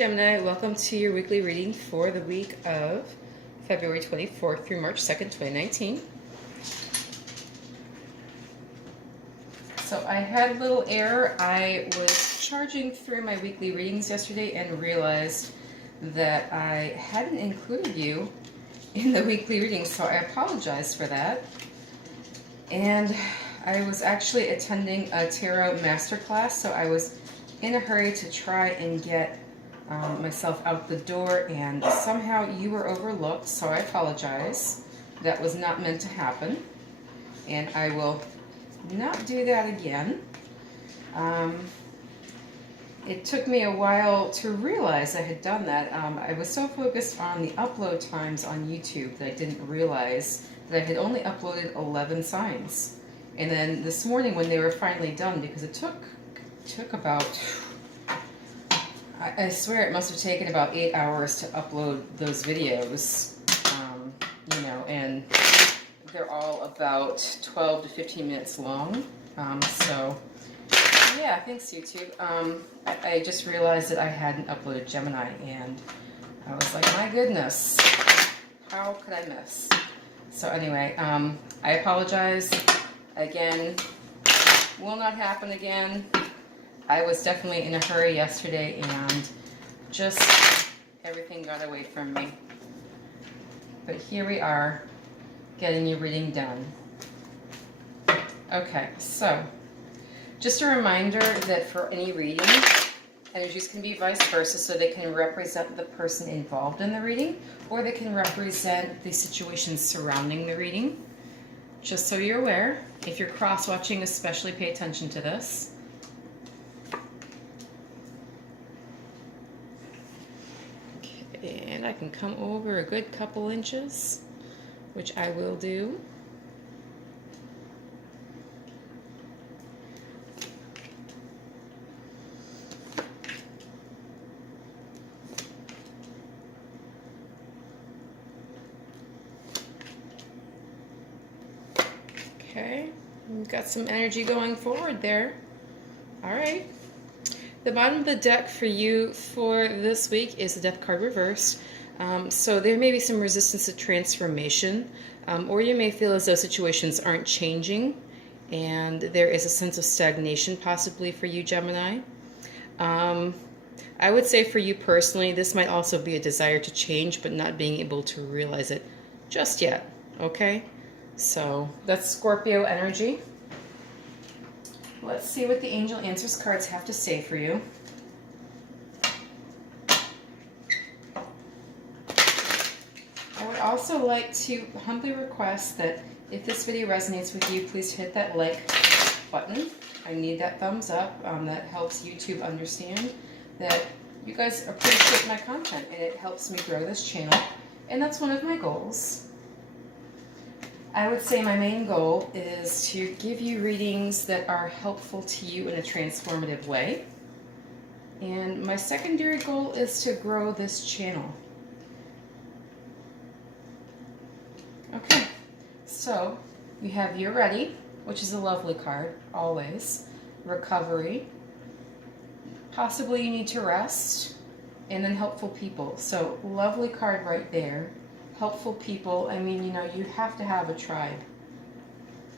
Gemini, welcome to your weekly reading for the week of February 24th through March 2nd, 2019. So I had a little error. I was charging through my weekly readings yesterday and realized that I hadn't included you in the weekly reading, so I apologize for that. And I was actually attending a tarot masterclass, so I was in a hurry to try and get myself out the door, and somehow you were overlooked, so I apologize. That was not meant to happen, and I will not do that again. It took me a while to realize I had done that. I was so focused on the upload times on YouTube that I didn't realize that I had only uploaded 11 signs. And then this morning when they were finally done, because it took about, I swear it must have taken about 8 hours to upload those videos, you know, and they're all about 12 to 15 minutes long. So yeah, thanks YouTube. I just realized that I hadn't uploaded Gemini, and I was like, my goodness, how could I miss? So anyway, I apologize again. Will not happen again. I was definitely in a hurry yesterday, and just everything got away from me. But here we are, getting your reading done. Okay, so just a reminder that for any reading, energies can be vice versa, so they can represent the person involved in the reading, or they can represent the situations surrounding the reading. Just so you're aware, if you're cross-watching, especially pay attention to this. Okay, and I can come over a good couple inches, which I will do. Okay, we've got some energy going forward there. All right. The bottom of the deck for you for this week is the Death card reversed. So there may be some resistance to transformation, or you may feel as though situations aren't changing, and there is a sense of stagnation possibly for you, Gemini. I would say for you personally, this might also be a desire to change, but not being able to realize it just yet, okay? So that's Scorpio energy. Let's see what the Angel Answers cards have to say for you. I would also like to humbly request that if this video resonates with you, please hit that like button. I need that thumbs up. That helps YouTube understand that you guys appreciate my content, and it helps me grow this channel, and that's one of my goals. I would say my main goal is to give you readings that are helpful to you in a transformative way. And my secondary goal is to grow this channel. Okay, so you have You're Ready, which is a lovely card, always. Recovery. Possibly you need to rest. And then Helpful People. So lovely card right there. Helpful people. I mean, you know, you have to have a tribe.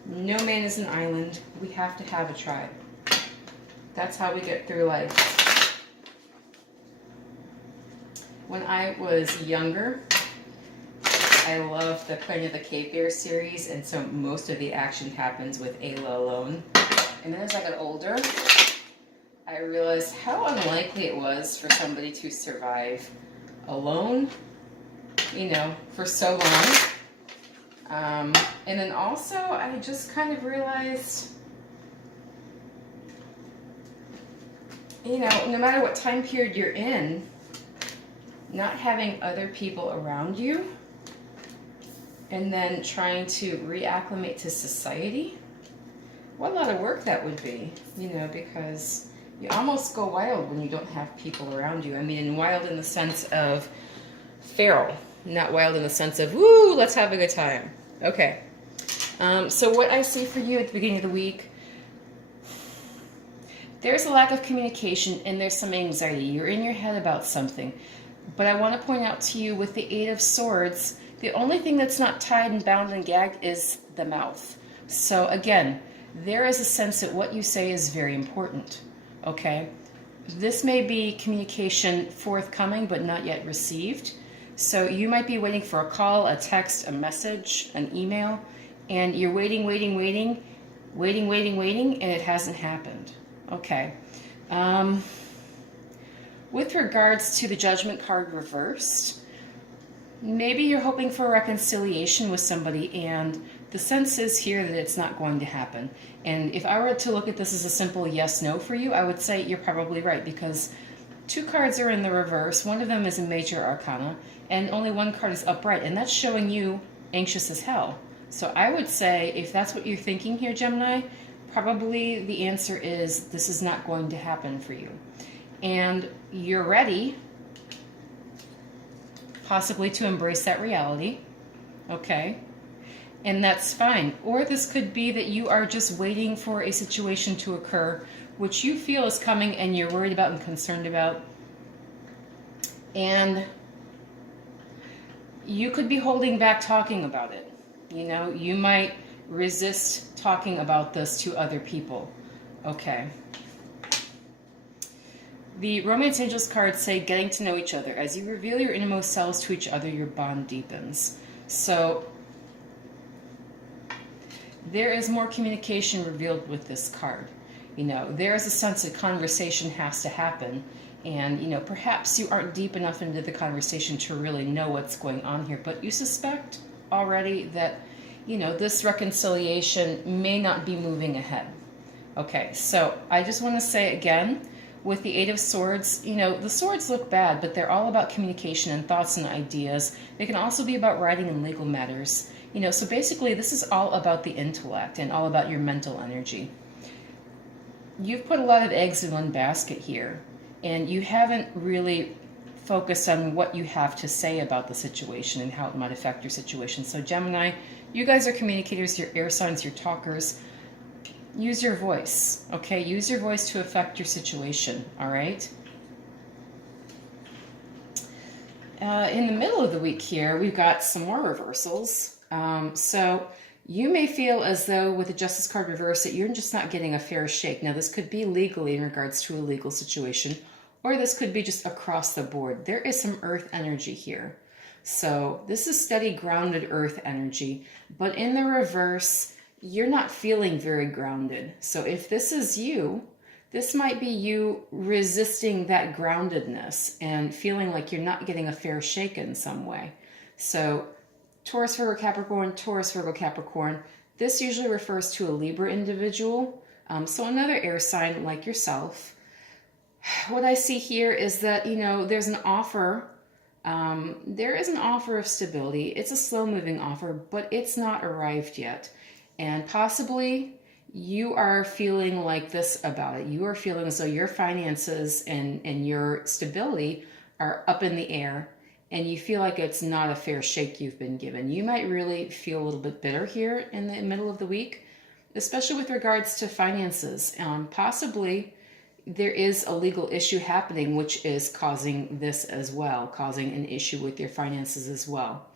No man is an island. We have to have a tribe. That's how we get through life. When I was younger, I loved the Planet of the Cave Bear series, and so most of the action happens with Ayla alone. And then as I got older, I realized how unlikely it was for somebody to survive alone, you know, for so long. And then also I just kind of realized, you know, no matter what time period you're in, not having other people around you and then trying to reacclimate to society, what a lot of work that would be, you know, because you almost go wild when you don't have people around you. I mean, and wild in the sense of feral. Not wild in the sense of, woo, let's have a good time. Okay. So what I see for you at the beginning of the week, There's a lack of communication and there's some anxiety. You're in your head about something. But I want to point out to you with the Eight of Swords, the only thing that's not tied and bound and gagged is the mouth. So again, there is a sense that what you say is very important, okay? This may be communication forthcoming but not yet received. So you might be waiting for a call, a text, a message, an email, and you're waiting, and it hasn't happened. Okay. With regards to the Judgment card reversed, maybe you're hoping for a reconciliation with somebody, and the sense is here that it's not going to happen. And if I were to look at this as a simple yes-no for you, I would say you're probably right, because two cards are in the reverse. One of them is a major arcana, and only one card is upright, and that's showing you anxious as hell. So I would say, if that's what you're thinking here, Gemini, probably the answer is this is not going to happen for you. And you're ready, possibly, to embrace that reality, okay? And that's fine. Or this could be that you are just waiting for a situation to occur which you feel is coming and you're worried about and concerned about. And you could be holding back talking about it. You know, you might resist talking about this to other people. Okay. The Romance Angels cards say getting to know each other. As you reveal your innermost selves to each other, your bond deepens. So there is more communication revealed with this card. You know, there is a sense that conversation has to happen. And, you know, perhaps you aren't deep enough into the conversation to really know what's going on here. But you suspect already that, you know, this reconciliation may not be moving ahead. Okay, so I just want to say again, with the Eight of Swords, you know, the swords look bad, but they're all about communication and thoughts and ideas. They can also be about writing and legal matters. You know, so basically this is all about the intellect and all about your mental energy. You've put a lot of eggs in one basket here, and you haven't really focused on what you have to say about the situation and how it might affect your situation. So Gemini, you guys are communicators, you're air signs, you're talkers. Use your voice, okay? Use your voice to affect your situation, all right? In the middle of the week here, we've got some more reversals. So you may feel as though with the Justice card reversed that you're just not getting a fair shake. Now, this could be legally in regards to a legal situation, or this could be just across the board. There is some earth energy here. So this is steady, grounded earth energy. But in the reverse, you're not feeling very grounded. So if this is you, this might be you resisting that groundedness and feeling like you're not getting a fair shake in some way. So Taurus, Virgo, Capricorn, Taurus, Virgo, Capricorn. This usually refers to a Libra individual. So another air sign like yourself. What I see here is that, you know, there's an offer. There is an offer of stability. It's a slow-moving offer, but it's not arrived yet. And possibly you are feeling like this about it. You are feeling as though your finances and your stability are up in the air, and you feel like it's not a fair shake you've been given. You might really feel a little bit bitter here in the middle of the week, especially with regards to finances. Possibly there is a legal issue happening which is causing this as well, causing an issue with your finances as well.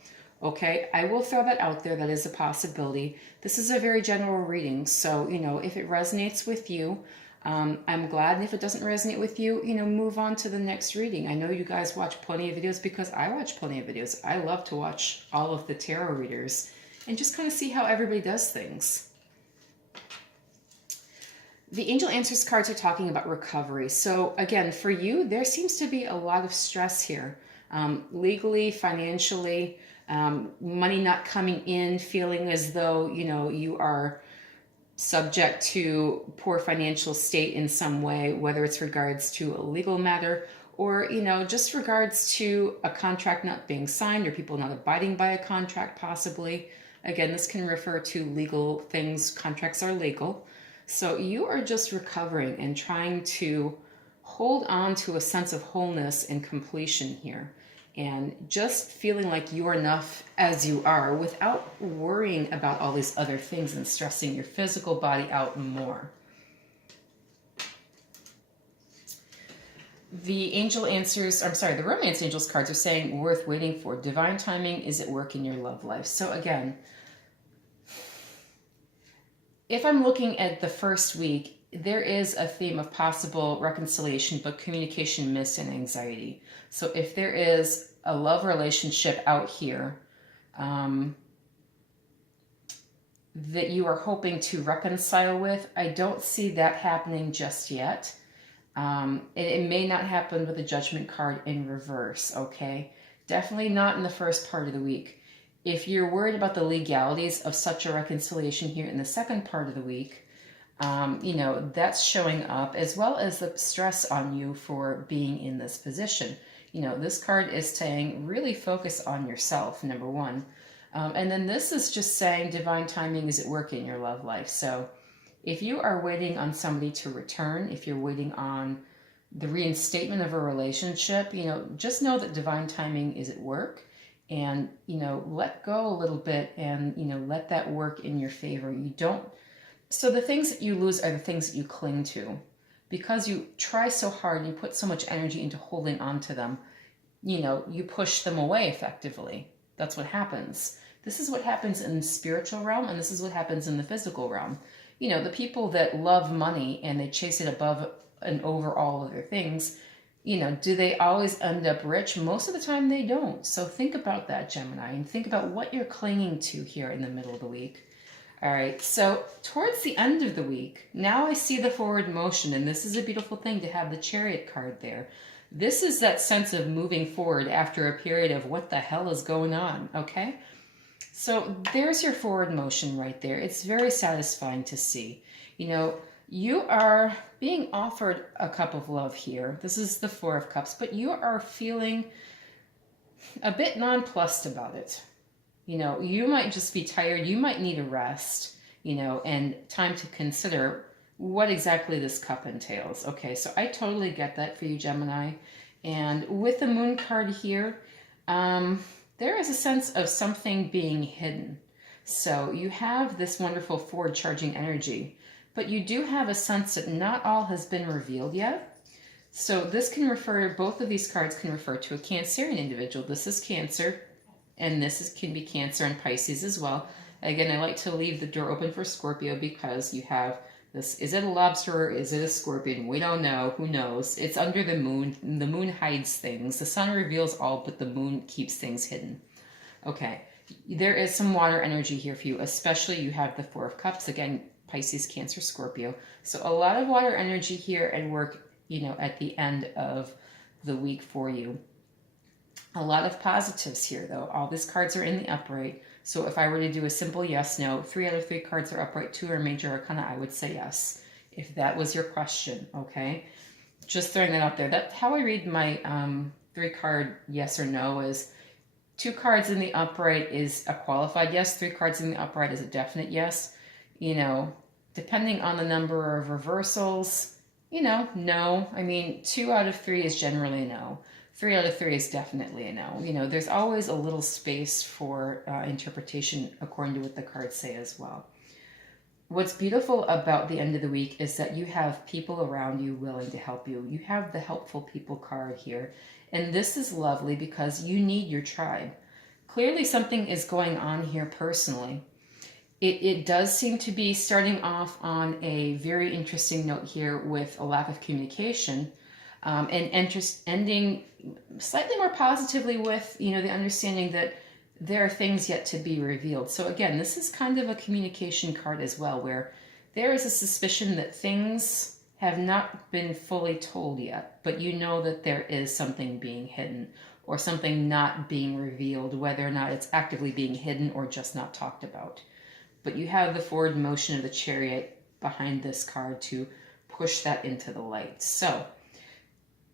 Okay, I will throw that out there. That is a possibility. This is a very general reading, so, you know, if it resonates with you, I'm glad. And if it doesn't resonate with you, you know, move on to the next reading. I know you guys watch plenty of videos because I watch plenty of videos. I love to watch all of the tarot readers and just kind of see how everybody does things. The Angel Answers cards are talking about recovery. So again, for you, there seems to be a lot of stress here, legally, financially. Money not coming in, feeling as though, you know, you are subject to poor financial state in some way, whether it's regards to a legal matter or, you know, just regards to a contract not being signed or people not abiding by a contract possibly. Again, this can refer to legal things. Contracts are legal. So you are just recovering and trying to hold on to a sense of wholeness and completion here. And just feeling like you're enough as you are without worrying about all these other things and stressing your physical body out more. The angel answers, I'm sorry, the romance angels cards are saying worth waiting for. Divine timing is at work in your love life. So again, if I'm looking at the first week, there is a theme of possible reconciliation, but communication miss and anxiety. So if there is a love relationship out here that you are hoping to reconcile with, I don't see that happening just yet. It may not happen with the Judgment card in reverse, okay? Definitely not in the first part of the week. If you're worried about the legalities of such a reconciliation here in the second part of the week, you know, that's showing up, as well as the stress on you for being in this position. You know, this card is saying really focus on yourself, number one. And then this is just saying divine timing is at work in your love life. So if you are waiting on somebody to return, if you're waiting on the reinstatement of a relationship, you know, just know that divine timing is at work, and, you know, let go a little bit and, you know, let that work in your favor. You don't, so the things that you lose are the things that you cling to because you try so hard and you put so much energy into holding on to them, you know, you push them away effectively. That's what happens. This is what happens in the spiritual realm, and this is what happens in the physical realm. You know, the people that love money and they chase it above and over all other things, you know, do they always end up rich? Most of the time they don't. So think about that, Gemini, and think about what you're clinging to here in the middle of the week. All right, so towards the end of the week, now I see the forward motion, and this is a beautiful thing to have the Chariot card there. This is that sense of moving forward after a period of what the hell is going on, okay? So there's your forward motion right there. It's very satisfying to see. You know, you are being offered a cup of love here. This is the Four of Cups, but you are feeling a bit nonplussed about it. You know, you might just be tired. You might need a rest, you know, and time to consider what exactly this cup entails. Okay, so I totally get that for you, Gemini. And with the Moon card here, there is a sense of something being hidden. So you have this wonderful forward charging energy, but you do have a sense that not all has been revealed yet. So this can refer, both of these cards can refer to a Cancerian individual. This is Cancer, and can be Cancer and Pisces as well. Again, I like to leave the door open for Scorpio because you have this, is it a lobster or is it a scorpion? We don't know. Who knows? It's under the moon. The moon hides things. The sun reveals all, but the moon keeps things hidden. Okay. There is some water energy here for you, especially you have the Four of Cups. Again, Pisces, Cancer, Scorpio. So a lot of water energy here at work, you know, at the end of the week for you. A lot of positives here, though. All these cards are in the upright. So if I were to do a simple yes, no, 3 out of 3 cards are upright, 2 are major arcana, I would say yes, if that was your question, okay? Just throwing that out there. That's how I read my 3-card yes or no is 2 cards in the upright is a qualified yes, 3 cards in the upright is a definite yes. You know, depending on the number of reversals, you know, no. I mean, 2 out of 3 is generally a no. 3 out of 3 is definitely a no. You know, there's always a little space for interpretation according to what the cards say as well. What's beautiful about the end of the week is that you have people around you willing to help you. You have the helpful people card here. And this is lovely because you need your tribe. Clearly something is going on here personally. It does seem to be starting off on a very interesting note here with a lack of communication. And ending slightly more positively with, you know, the understanding that there are things yet to be revealed. So again, this is kind of a communication card as well, where there is a suspicion that things have not been fully told yet, but you know that there is something being hidden or something not being revealed, whether or not it's actively being hidden or just not talked about. But you have the forward motion of the Chariot behind this card to push that into the light. So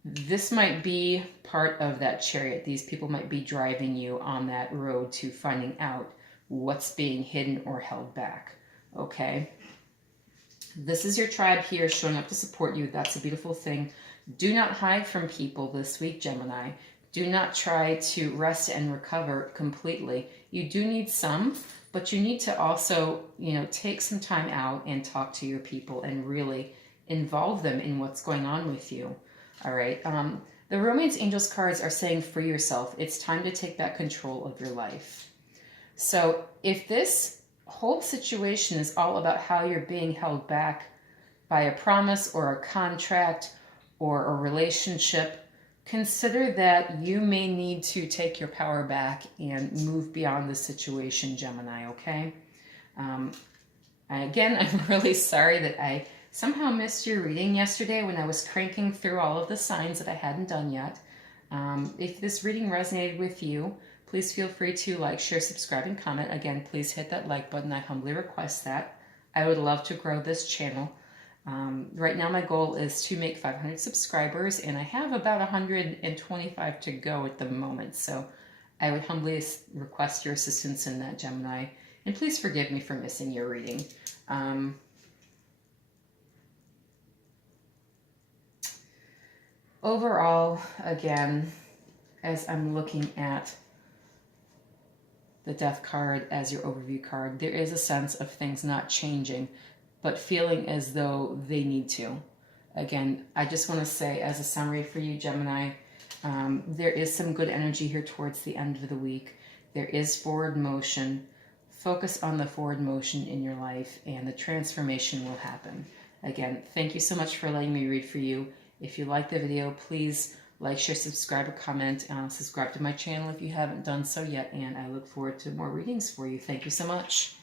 this might be part of that Chariot. These people might be driving you on that road to finding out what's being hidden or held back. Okay? This is your tribe here showing up to support you. That's a beautiful thing. Do not hide from people this week, Gemini. Do not try to rest and recover completely. You do need some, but you need to also, you know, take some time out and talk to your people and really involve them in what's going on with you. All right. The Romance Angels cards are saying free yourself. It's time to take back control of your life. So if this whole situation is all about how you're being held back by a promise or a contract or a relationship, consider that you may need to take your power back and move beyond the situation, Gemini, okay? Again, I'm really sorry that I somehow missed your reading yesterday when I was cranking through all of the signs that I hadn't done yet. If this reading resonated with you, please feel free to like, share, subscribe, and comment. Again, please hit that like button. I humbly request that. I would love to grow this channel. Right now my goal is to make 500 subscribers, and I have about 125 to go at the moment. So I would humbly request your assistance in that, Gemini. And please forgive me for missing your reading. Overall, again, as I'm looking at the Death card as your overview card, there is a sense of things not changing, but feeling as though they need to. Again, I just want to say as a summary for you, Gemini, there is some good energy here towards the end of the week. There is forward motion. Focus on the forward motion in your life and the transformation will happen. Again, thank you so much for letting me read for you. If you like the video, please like, share, subscribe, or comment. Subscribe to my channel if you haven't done so yet, and I look forward to more readings for you. Thank you so much.